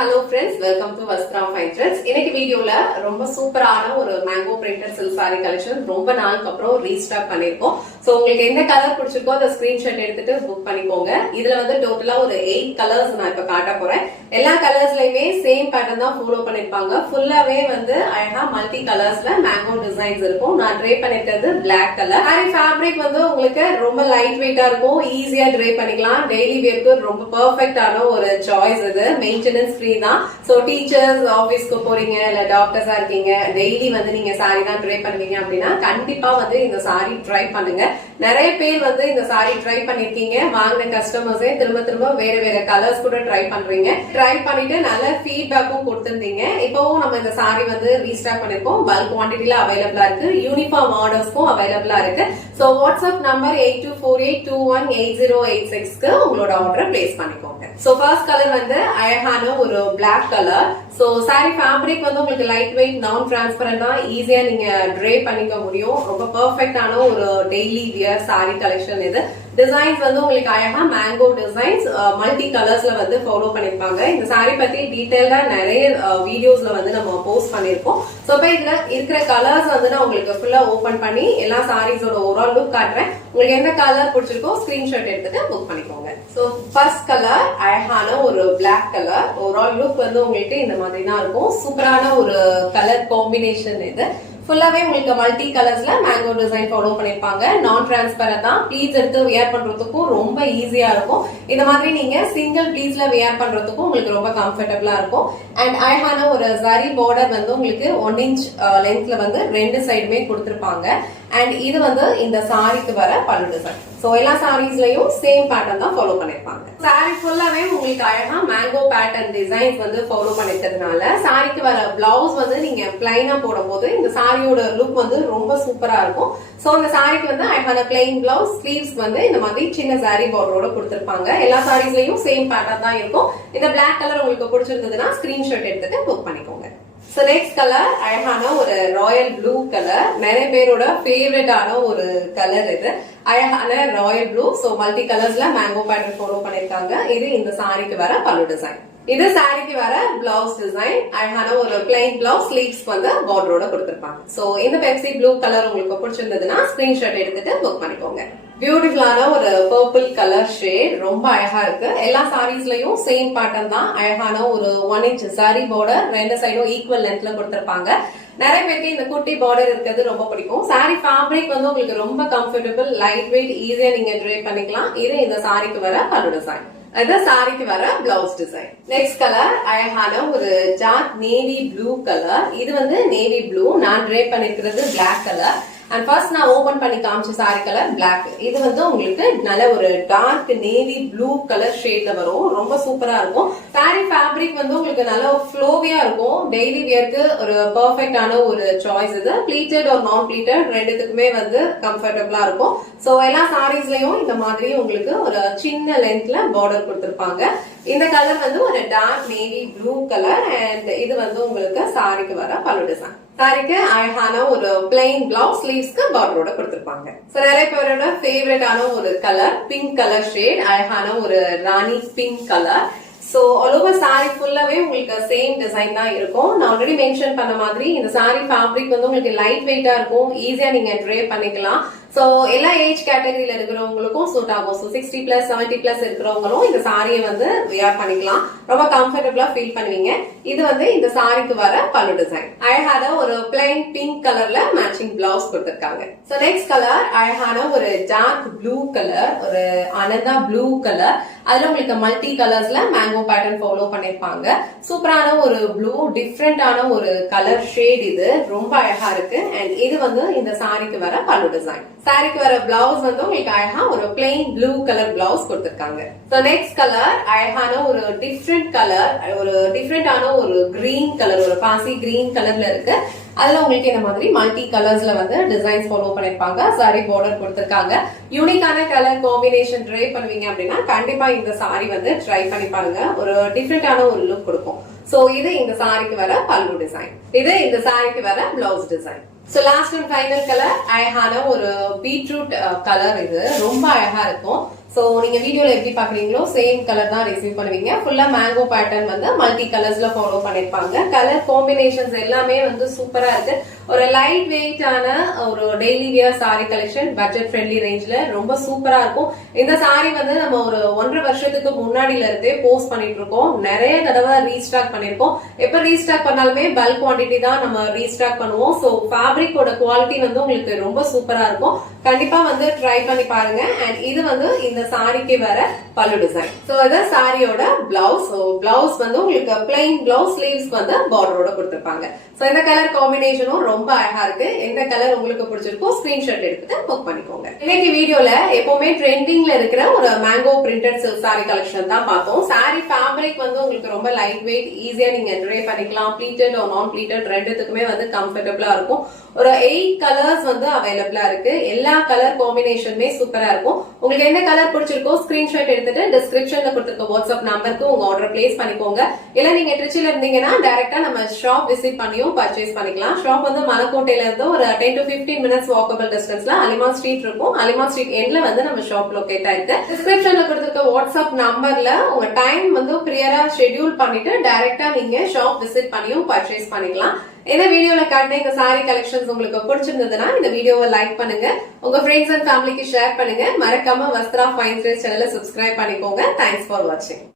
hello friends, welcome to Vastra Fine Threads. இன்னைக்கு வீடியோல ரொம்ப சூப்பரான ஒரு mango printed silk sorry collection ரொம்ப நாளுக்கு அப்புறம் ரீஸ்டாக் பண்ணிருக்கோம். சோ உங்களுக்கு எந்த கலர் பிடிச்சிருக்கோ அந்த ஸ்கிரீன்ஷாட் எடுத்துட்டு புக் பண்ணிக்கோங்க. இதுல வந்து டோட்டலா ஒரு 8 கலர்ஸ் நான் இப்ப காட்ட போறேன். எல்லா கலர்ஸ்லயுமே சேம் பேட்டர்ன் தான் ஃபாலோ பண்ணிருப்பாங்க. ஃபுல்லாவே வந்து அழகா மல்டி கலர்ஸ்ல மேங்கோ டிசைன்ஸ் இருக்கும். நான் ட்ரே பண்ணிருக்கிறது பிளாக் கலர். சாரி ஃபேப்ரிக் வந்து உங்களுக்கு ரொம்ப லைட் வெயிட்டா இருக்கும், ஈஸியா ட்ரே பண்ணிக்கலாம். டெய்லி வேர்க்கு ரொம்ப பெர்ஃபெக்ட்டான ஒரு சாய்ஸ் இது. மெயின்டெனன்ஸ் ஃப்ரீ தான். சோ டீச்சர்ஸ் ஆபீஸ்க்கு போறீங்க இல்ல டாக்டர்ஸா இருக்கீங்க, டெய்லி வந்து நீங்க சாரி தான் ட்ரை பண்ணுவீங்க அப்படின்னா கண்டிப்பா வந்து இந்த சாரி ட்ரை பண்ணுங்க. நிறைய பேர் வந்து இந்த சாரி ட்ரை பண்ணிருக்கீங்க, வாங்கின கஸ்டமர்ஸே திரும்ப திரும்ப வேற வேற கலர்ஸ் கூட ட்ரை பண்றீங்க. ட்ரை பண்ணிட்டு நல்ல ஃபீட்பேக்கும் கொடுத்திருந்தீங்க. இப்பவும் நம்ம இந்த சாரி வந்து ரீஸ்டாக் பண்ணிருக்கோம். பல்க் குவான்டிட்டில அவைலபிளா இருக்கு. யூனிஃபார்ம் ஆர்டர்ஸ்க்கும் அவைலபிளா இருக்கு. சோ வாட்ஸ்அப் நம்பர் 8248218086க்கு உங்களோட ஆர்டர் பிளேஸ் பண்ணிக்கோங்க. சோ ஃபர்ஸ்ட் கலர் வந்து அழகான ஒரு black colour. So sari fabric வந்து உங்களுக்கு லைட் வெயிட், நான் டிரான்ஸ்பரண்டா ஈஸியா நீங்க ட்ரே பண்ணிக்க முடியும். ரொம்ப பெர்ஃபெக்ட்டான ஒரு டெய்லி வியர் சாரி கலெக்ஷன் இது. டிசைன்ஸ் வந்து உங்களுக்கு அழகா மேங்கோ டிசைன்ஸ் மல்டி கலர்ஸ்ல வந்து ஃபாலோ பண்ணிருப்பாங்க. இந்த சாரி பத்தி டீடைல்டா நிறைய வீடியோஸ்ல வந்து நம்ம போஸ்ட் பண்ணிருக்கோம். சோ இப்ப இதுல இருக்கிற கலர்ஸ் வந்து நான் உங்களுக்கு ஃபுல்லா ஓபன் பண்ணி எல்லா சாரீஸோட ஓவரால் லுக் காட்டுறேன். உங்களுக்கு எந்த கலர் பிடிச்சிருக்கோ ஸ்கிரீன்ஷாட் எடுத்துட்டு புக் பண்ணிக்கோங்க. சோ ஃபர்ஸ்ட் கலர் அழகான ஒரு பிளாக் கலர். ஓவரால் லுக் வந்து உங்களுக்கு இந்த மாதிரி தான் இருக்கும். சூப்பரான ஒரு கலர் காம்பினேஷன் இது. ஃபுல்லாவே உங்களுக்கு மல்டி கலர்ஸ்ல மேங்கோ டிசைன் ஃபாலோ பண்ணிருப்பாங்க. நான் டிரான்ஸ்பரண்ட் தான். ப்ளீட்ஸ் எடுத்து வியர் பண்றதுக்கும் ரொம்ப ஈஸியா இருக்கும். இந்த மாதிரி நீங்க சிங்கிள் ப்ளீட்ஸ்ல வியர் பண்றதுக்கும் உங்களுக்கு ரொம்ப கம்ஃபர்டபுளா இருக்கும். அண்ட் அழகான ஒரு ஜரி பார்டர் வந்து உங்களுக்கு 1 inch லென்த்ல வந்து ரெண்டு சைடுமே கொடுத்திருப்பாங்க. அண்ட் இது வந்து இந்த சாரிக்கு வர பல்லு டிசைன். சோ எல்லா சாரீஸ்லயும் சேம் பேட்டர்ன் தான் ஃபாலோ பண்ணிருப்பாங்க. சாரி ஃபுல்லாவே உங்களுக்கு அழகா மேங்கோ பேட்டர்ன் டிசைன்ஸ் வந்து ஃபாலோ பண்ணிட்டதுனால சாரிக்கு வர பிளவுஸ் வந்து நீங்க பிளைனா போடும்போது இந்த சாரியோட லுக் வந்து ரொம்ப சூப்பரா இருக்கும். சோ இந்த சாரிக்கு வந்து அழகான பிளைன் பிளவுஸ், ஸ்லீவ்ஸ் வந்து இந்த மாதிரி சின்ன சாரி பார்டரோட கொடுத்திருப்பாங்க. எல்லா சாரீஸ்லயும் சேம் பேட்டர்ன் தான் இருக்கும். இந்த பிளாக் கலர் உங்களுக்கு பிடிச்சிருந்ததுன்னா ஸ்கிரீன்ஷாட் எடுத்துட்டு புக் பண்ணிக்கோங்க. சோ நெக்ஸ்ட் கலர் அழகான ஒரு ராயல் ப்ளூ கலர். நிறைய பேரோட ஃபேவரட்டான ஒரு கலர் இது. அழகான ராயல் ப்ளூ. சோ மல்டி கலர்ஸ்ல மேங்கோ பேட்டர்ன் ஃபாலோ பண்ணிருக்காங்க. இது இந்த சாரிக்கு வர பல்லு டிசைன். இது சாரிக்கு வர பிளவுஸ் டிசைன். அழகான ஒரு பிளைன் பிளவுஸ், ஸ்லீவ்ஸ் வந்து பார்டரோட கொடுத்திருப்பாங்க. சோ இந்த பெப்சி ப்ளூ கலர் உங்களுக்கு பிடிச்சிருந்ததுன்னா ஸ்கிரீன்ஷாட் எடுத்துட்டு புக் பண்ணிக்கோங்க. பியூட்டிஃபுல்லான ஒரு பர்பிள் கலர் ஷேட். ரொம்ப அழகா இருக்கு. எல்லா சாரீஸ்லயும் சேம் பேட்டர்ன் தான். அழகான ஒரு 1 inch சாரி பார்டர், ரெண்டு சைடும் ஈக்குவல் லென்த்ல கொடுத்திருப்பாங்க. நிறைய பேருக்கு இந்த குட்டி பார்டர் இருக்கிறது ரொம்ப பிடிக்கும். சாரி ஃபேப்ரிக் வந்து உங்களுக்கு ரொம்ப கம்ஃபர்டபுள், லைட் வெயிட், ஈஸியா நீங்க ட்ரே பண்ணிக்கலாம். இது இந்த சாரிக்கு வர பல்லு டிசைன். இது சாரிக்கு வர பிளவுஸ் டிசைன். நெக்ஸ்ட் கலர் அழகான ஒரு டார்க் நேவி ப்ளூ கலர். இது வந்து நேவி ப்ளூ. நான் ட்ரே பண்ணிருக்கிறது பிளாக் கலர். அண்ட் ஃபர்ஸ்ட் நான் ஓபன் பண்ணி காமிச்ச சாரி கலர் பிளாக். இது வந்து உங்களுக்கு நல்ல ஒரு டார்க் நேவி ப்ளூ கலர் ஷேட்ல வரும். ரொம்ப சூப்பரா இருக்கும். சாரி ஃபேப்ரிக் வந்து உங்களுக்கு நல்ல ஃப்ளோவியா இருக்கும். டெய்லி வியர்க்கு ஒரு பெர்ஃபெக்ட்டான ஒரு சாய்ஸ் இது. ப்ளீட்டட் ஒரு நான் ப்ளீட்டட் ரெண்டுத்துக்குமே வந்து கம்ஃபர்டபுளா இருக்கும். சோ எல்லா சாரீஸ்லயும் இந்த மாதிரி உங்களுக்கு ஒரு சின்ன லென்த்ல பார்டர் கொடுத்திருப்பாங்க. இந்த கலர் வந்து ஒரு dark navy blue colour. And இது வந்து உங்களுக்கு சாரிக்கு வர பல்லு டிசைன். சாரிக்கு அழகான ஒரு பிளைன் பிளவுஸ், ஸ்லீவ்ஸ்க்கு பார்டரோட கொடுத்திருப்பாங்க. சோ நிறைய பேரோட ஃபேவரட்டான ஒரு கலர் பிங்க் கலர் ஷேட். அழகான ஒரு rani pink colour. So all over sari ஃபுல்லாவே உங்களுக்கு சேம் டிசைன் தான் இருக்கும். நான் ஆல்ரெடி மென்ஷன் பண்ண மாதிரி இந்த சாரி ஃபேப்ரிக் வந்து உங்களுக்கு லைட் வெயிட்டா இருக்கும். ஈஸியா நீங்க ட்ரே பண்ணிக்கலாம். சோ எல்லா ஏஜ் கேட்டகரியில இருக்கிறவங்களுக்கும் சூட் ஆகும். சோ 60+ 70+ இருக்கிறவங்களும் இந்த சாரியை வந்து வியர் பண்ணிக்கலாம். ரொம்ப கம்ஃபர்டபுளா ஃபீல் பண்ணுவீங்க. இது வந்து இந்த சாரிக்கு வர பல்லு டிசைன். அழகான ஒரு பிளைன் பிங்க் கலர்ல மேட்சிங் பிளவுஸ் கொடுத்திருக்காங்க. சோ நெக்ஸ்ட் கலர் அழகான ஒரு டார்க் ப்ளூ கலர், ஒரு அனதா ப்ளூ கலர். அதுல உங்களுக்கு மல்டி கலர்ஸ்ல மேங்கோ பேட்டர்ன் ஃபாலோ பண்ணிருப்பாங்க. சூப்பரான ஒரு ப்ளூ, டிஃப்ரெண்டான ஒரு கலர் ஷேட். இது ரொம்ப அழகா இருக்கு. அண்ட் இது வந்து இந்த சாரிக்கு வர பல்லு டிசைன். சாரிக்கு வர பிளவுஸ் வந்து உங்களுக்கு அழகா ஒரு பிளைன் ப்ளூ கலர் பிளவுஸ் கொடுத்திருக்காங்க. சோ நெக்ஸ்ட் கலர் அழகான ஒரு டிஃப்ரெண்ட் கலர், ஒரு டிஃப்ரெண்டான ஒரு கிரீன் கலர், ஒரு பாசி கிரீன் கலர்ல இருக்கு. அதுல உங்களுக்கு இந்த மாதிரி மல்டி கலர்ஸ்ல வந்து டிசைன்ஸ் ஃபாலோ பண்ணிருப்பாங்க. சாரி பார்டர் கொடுத்திருக்காங்க. யூனிக்கான கலர் காம்பினேஷன் ட்ரை பண்ணுவீங்க அப்படின்னா கண்டிப்பா இந்த சாரி வந்து ட்ரை பண்ணி பாருங்க. ஒரு டிஃப்ரெண்டான ஒரு லுக் கொடுக்கும். சோ இது இந்த சாரிக்கு வர பல்லு டிசைன். இது இந்த சாரிக்கு வர blouse design. So last and final colour அழகான ஒரு பீட்ரூட் கலர். இது ரொம்ப அழகா இருக்கும். சோ நீங்க வீடியோல எப்படி பாக்குறீங்களோ சேம் கலர் தான் ரிசீவ் பண்ணுவீங்க. ஃபுல்லா மேங்கோ பேட்டர்ன் வந்து மல்டி கலர்ஸ்ல ஃபாலோ பண்ணிருப்பாங்க. கலர் காம்பினேஷன்ஸ் எல்லாமே வந்து சூப்பரா இருக்கு. ஒரு லைட் வெயிட்டான ஒரு daily wear sari collection budget friendly ரேஞ்ச்ல ரொம்ப சூப்பரா இருக்கும். இந்த சாரி வந்து நம்ம ஒரு 1.5 வருஷத்துக்கு முன்னாடில இருந்தே போஸ்ட் பண்ணிட்டு இருக்கோம். நிறைய தடவை ரீஸ்டாக் பண்ணிருக்கோம். எப்ப ரீஸ்டாக் பண்ணாலுமே பல்க் குவான்டிட்டி தான் நம்ம ரீஸ்டாக் பண்ணுவோம். சோ ஃபேப்ரிக்கோட குவாலிட்டி வந்து உங்களுக்கு ரொம்ப சூப்பரா இருக்கும். கண்டிப்பா வந்து ட்ரை பண்ணி பாருங்க. அண்ட் இது வந்து இந்த சாரிக்கு வர பல்லு டிசைன். சோ இது சாரியோட பிளவுஸ். சோ பிளவுஸ் வந்து உங்களுக்கு பிளைன் பிளவுஸ், ஸ்லீவ்ஸ் வந்து பார்டரோட கொடுத்திருப்பாங்க. சோ இந்த கலர் காம்பினேஷனும் ரொம்ப அழகா இருக்கு. எந்த கலர் உங்களுக்கு பிடிச்சிருக்கோ ஸ்கிரீன்ஷாட் எடுத்துட்டு புக் பண்ணிக்கோங்க. இன்னைக்கு வீடியோல எப்பவுமே ட்ரெண்டிங்ல இருக்கிற ஒரு mango printed silk sorry collection தான் பார்த்தோம். சாரி ஃபேப்ரிக் வந்து உங்களுக்கு ரொம்ப லைட் வெயிட், ஈஸியா நீங்க ட்ரை பண்ணிக்கலாம். ப்ளீட்டட் ஆர் நான் ப்ளீட்டட் ரெண்டுத்துக்குமே வந்து கம்ஃபர்டபுளா இருக்கும். ஒரு 8 கலர்ஸ் வந்து அவைலபிளா இருக்கு. எல்லா கலர் காம்பினேஷனுமே சூப்பரா இருக்கும். உங்களுக்கு என்ன கலர் பிடிச்சிருக்கோ ஸ்கிரீன்ஷாட் எடுத்துட்டு டிஸ்கிரிப்ஷன்ல கொடுத்திருக்க வாட்ஸ்அப் நம்பருக்கு உங்க ஆர்டர் பிளேஸ் பண்ணிக்கோங்க. இல்ல நீங்க திருச்சியில இருந்தீங்கன்னா டைரக்டா நம்ம ஷாப் விசிட் பண்ணியும் பர்ச்சேஸ் பண்ணிக்கலாம். ஷாப் வந்து மலக்கோட்டையில இருந்து ஒரு 10 to 15 மினிட்ஸ் வாக்கபிள் டிஸ்டன்ஸ்ல அலிமான் ஸ்ட்ரீட் இருக்கும். அலிமான் ஸ்ட்ரீட் எண்ட்ல வந்து நம்ம ஷாப் லொகேட் ஆயிருக்கு. டிஸ்கிரிப்ஷன்ல கொடுத்திருக்க வாட்ஸ்அப் நம்பர்ல உங்க டைம் வந்து கிளியரா ஷெட்யூல் பண்ணிட்டு டைரக்டா நீங்க ஷாப் விசிட் பண்ணியும் பர்ச்சேஸ் பண்ணிக்கலாம். இந்த வீடியோல காட்டின இந்த சாரி கலெக்ஷன்ஸ் உங்களுக்கு பிடிச்சிருந்ததுன்னா இந்த வீடியோவை லைக் பண்ணுங்க, உங்க ஃப்ரெண்ட்ஸ் அண்ட் ஃபேமிலிக்கு ஷேர் பண்ணுங்க. மறக்காம வஸ்த்ரா ஃபைன் ட்ரெஸ் சேனலை சப்ஸ்கிரைப் பண்ணிக்கோங்க. தேங்க்ஸ் ஃபார் வாட்சிங்.